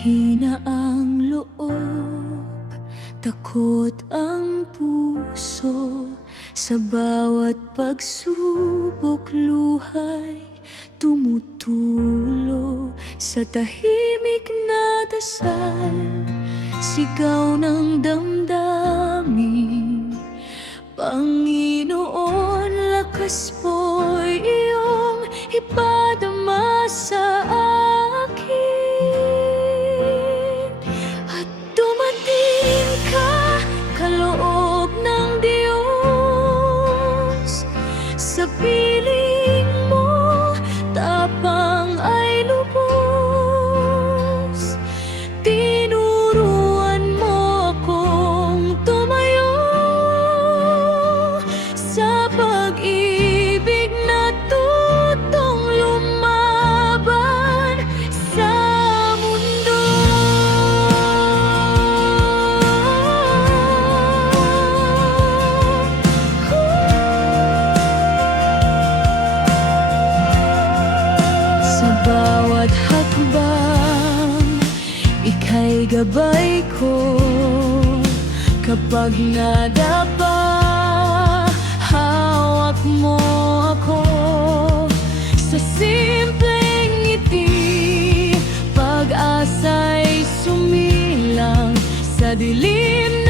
Mahina ang loob, takot ang puso. Sa bawat pagsubok, luha'y tumutulo. Sa tahimik na dasal, sigaw ng damdamin, Panginoon, lakas mo'y iyong ipadama sa akin. At dumating ka, kaloob ng Diyos. Sa piling mo, tapang ay lubos. Tinuruan mo akong tumayo sa pag-ibig na tutong lumaban sa mundo. Sa bawat hakbang, ika'y gabay ko. Kapag nadapa, hawak mo ako. Sa simpleng ngiti, pag-asa'y sumilang sa dilim na